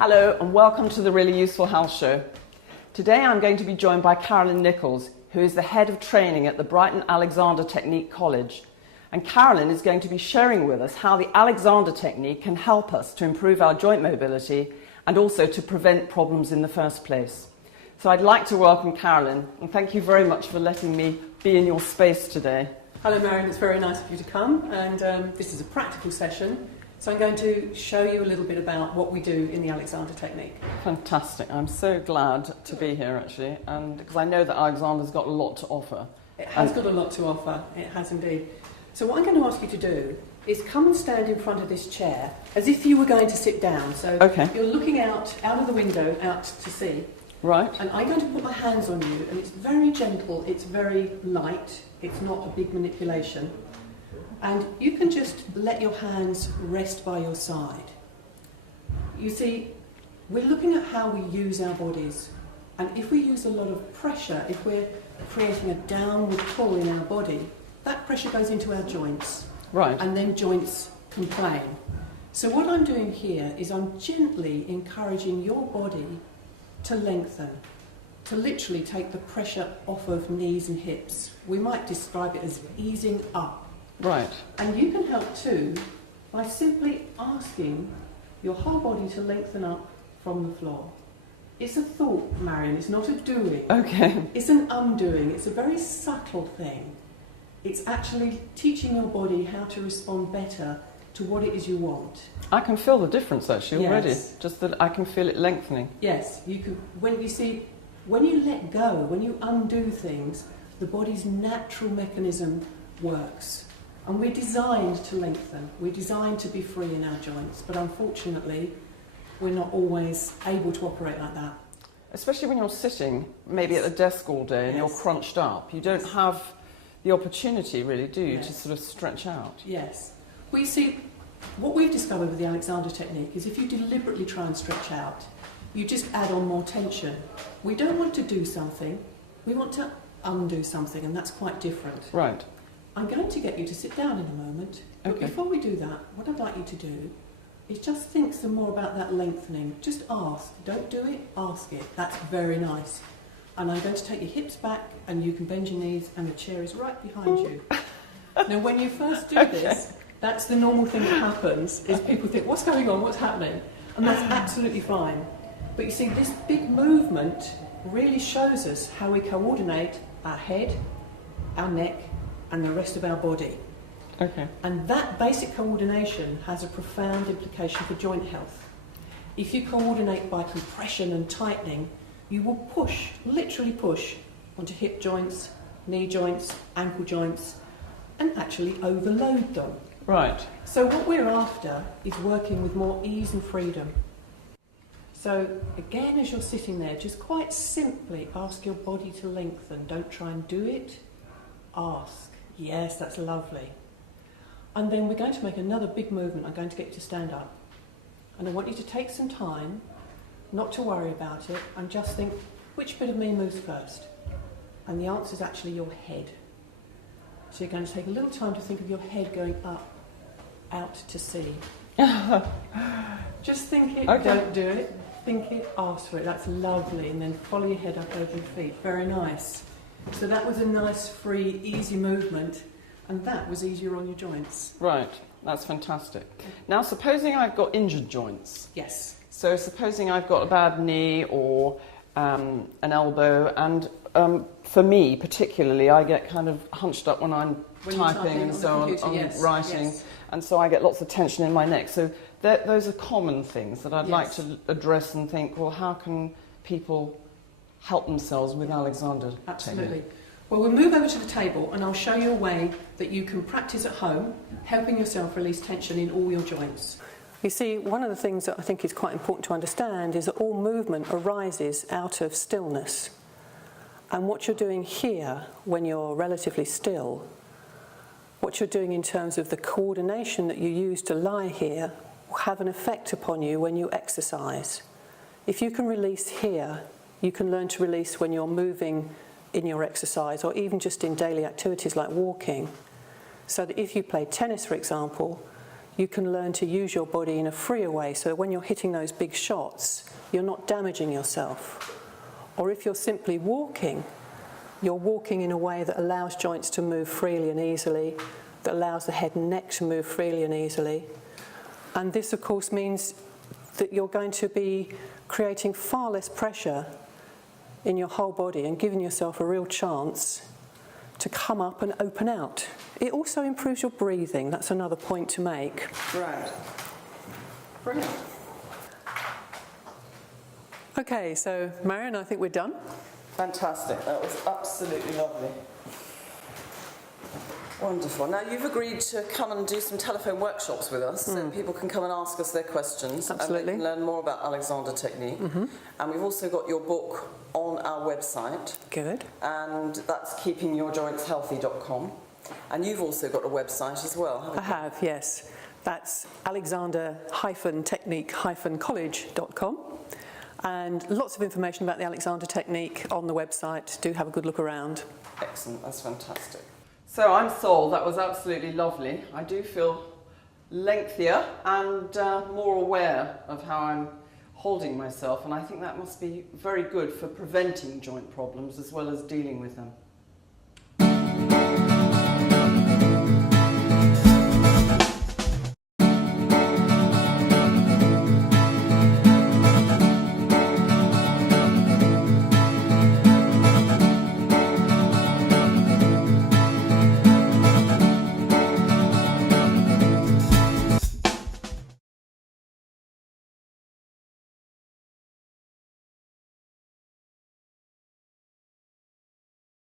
Hello and welcome to the Really Useful Health Show. Today I'm going to be joined by Carolyn NIcholls, who is the head of training at the Brighton Alexander Technique College. And Carolyn is going to be sharing with us how the Alexander Technique can help us to improve our joint mobility and also to prevent problems in the first place. So I'd like to welcome Carolyn and thank you very much for letting me be in your space today. Hello Maryon, it's very nice of you to come, and this is a practical session. So I'm going to show you a little bit about what we do in the Alexander Technique. Fantastic. I'm so glad to be here actually, and because I know that Alexander's got a lot to offer. It has got a lot to offer, it has indeed. So what I'm going to ask you to do is come and stand in front of this chair as if you were going to sit down. So You're looking out of the window, out to sea. Right. And I'm going to put my hands on you, and it's very gentle, it's very light, it's not a big manipulation. And you can just let your hands rest by your side. You see, we're looking at how we use our bodies. And if we use a lot of pressure, if we're creating a downward pull in our body, that pressure goes into our joints. Right. And then joints complain. So what I'm doing here is I'm gently encouraging your body to lengthen, to literally take the pressure off of knees and hips. We might describe it as easing up. Right. And you can help too by simply asking your whole body to lengthen up from the floor. It's a thought, Maryon, it's not a doing. Okay. It's an undoing, it's a very subtle thing. It's actually teaching your body how to respond better to what it is you want. I can feel the difference actually already, Yes. just that I can feel it lengthening. Yes, you can. When you let go, when you undo things, the body's natural mechanism works. And we're designed to lengthen, we're designed to be free in our joints, but unfortunately we're not always able to operate like that. Especially when you're sitting maybe at the desk all day and Yes. you're crunched up. You don't have the opportunity really, do you, Yes. to sort of stretch out? Yes. Well, you see, what we've discovered with the Alexander Technique is if you deliberately try and stretch out, you just add on more tension. We don't want to do something, we want to undo something, and that's quite different. Right. I'm going to get you to sit down in a moment, but Okay. before we do that, what I'd like you to do is just think some more about that lengthening. Just ask. Don't do it, ask it. That's very nice. And I'm going to take your hips back, and you can bend your knees, and the chair is right behind you. Now, when you first do this, that's the normal thing that happens, is people think, what's going on, what's happening? And that's absolutely fine. But you see, this big movement really shows us how we coordinate our head, our neck, and the rest of our body. Okay. And that basic coordination has a profound implication for joint health. If you coordinate by compression and tightening, you will push, literally push, onto hip joints, knee joints, ankle joints, and actually overload them. Right. So what we're after is working with more ease and freedom. So again, as you're sitting there, just quite simply ask your body to lengthen. Don't try and do it, ask. Yes, that's lovely. And then we're going to make another big movement. I'm going to get you to stand up. And I want you to take some time, not to worry about it, and just think, which bit of me moves first? And the answer is actually your head. So you're going to take a little time to think of your head going up, out to sea. Just think it, Okay. don't do it. Think it, ask for it. That's lovely. And then follow your head up over your feet. Very nice. So that was a nice, free, easy movement, and that was easier on your joints. Right. That's fantastic. Now, supposing I've got injured joints. Yes. So supposing I've got a bad knee or an elbow, and for me particularly, I get kind of hunched up when I'm typing and so on, writing, yes. and so I get lots of tension in my neck. So those are common things that I'd like to address and think, well, how can people help themselves with Alexander Absolutely. technique? Well, we'll move over to the table and I'll show you a way that you can practice at home, helping yourself release tension in all your joints. You see, one of the things that I think is quite important to understand is that all movement arises out of stillness. And what you're doing here, when you're relatively still, what you're doing in terms of the coordination that you use to lie here will have an effect upon you when you exercise. If you can release here, you can learn to release when you're moving in your exercise, or even just in daily activities like walking. So that if you play tennis, for example, you can learn to use your body in a freer way, so that when you're hitting those big shots, you're not damaging yourself. Or if you're simply walking, you're walking in a way that allows joints to move freely and easily, that allows the head and neck to move freely and easily. And this, of course, means that you're going to be creating far less pressure in your whole body and giving yourself a real chance to come up and open out. It also improves your breathing. That's another point to make. Right. Brilliant. Okay, so Maryon, I think we're done. Fantastic. That was absolutely lovely. Wonderful. Now, you've agreed to come and do some telephone workshops with us so people can come and ask us their questions. Absolutely. And they can learn more about Alexander Technique. And we've also got your book on our website. Good. And that's keepingyourjointshealthy.com. And you've also got a website as well, haven't you? I have, yes. That's alexander-technique-college.com. And lots of information about the Alexander Technique on the website. Do have a good look around. Excellent. That's fantastic. So I'm sold. That was absolutely lovely. I do feel lengthier and more aware of how I'm holding myself, and I think that must be very good for preventing joint problems as well as dealing with them.